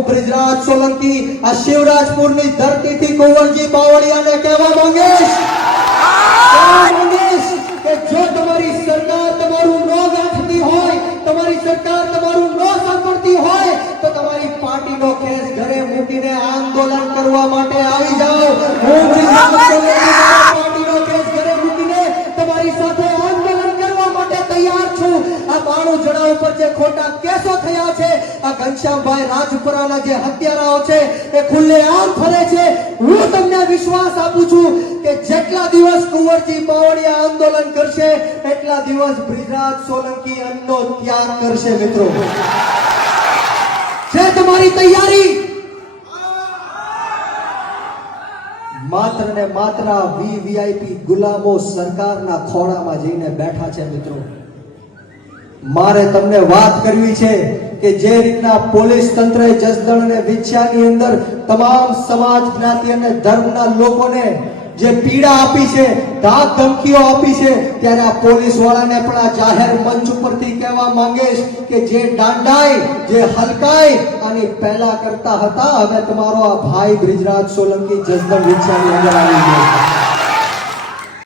હું બ્રિજરાજ સોલંકી આ શિવરાજપુરની ધરતીથી કુંવરજી બાવળિયાને કહેવા માંગીશ કે જો તમારી સરકાર તમારું ન ગાંઠતી હોય, તમારી સરકાર તમારું ન સાંભળતી હોય તો તમારી પાર્ટીનો કેસ ઘરે મૂકીને આંદોલન કરવા માટે આવી જાઓ. હું બ્રિજરાજ સોલંકી પાર્ટીનો કેસ ઘરે મૂકીને તમારી સાથે આંદોલન કરવા માટે તૈયાર છું. આ 92 જણા ઉપર જે ખોટા કેસો થયા છે, આ ઘનશ્યામભાઈ રાજપુરાના જે હત્યારાઓ છે એ ખુલ્લેઆમ ફરે છે. હું તમને વિશ્વાસ આપું છું કે જેટલા દિવસ કુંવરજી બાવળિયા આંદોલન કરશે એટલા દિવસ બ્રિજરાજ સોલંકી અન્નનો ત્યાગ કરશે. મિત્રો, છે તમારી તૈયારી? માત્ર ને માત્ર વીવીઆઈપી ગુલામો સરકારના ખોળામાં જઈને બેઠા છે. મિત્રો, મારે તમને વાત કરવી છે કે જે રીતના પોલીસ તંત્રએ જસદણ અને વિછિયાની અંદર તમામ સમાજ, જ્ઞાતિ અને ધર્મના લોકોને જે પીડા આપી છે, ધાક ધમકીઓ આપી છે, ત્યારે આ પોલીસ વાળાને પણ આ જાહેર મંચ ઉપરથી કહેવા માંગીશ કે જે દાંડાઈ, જે હલકાઈ આની પહેલા કરતા હતા, હવે તમારો આ ભાઈ બ્રિજરાજ સોલંકી જસદણ વિછિયાની અંદર આવી ગયો.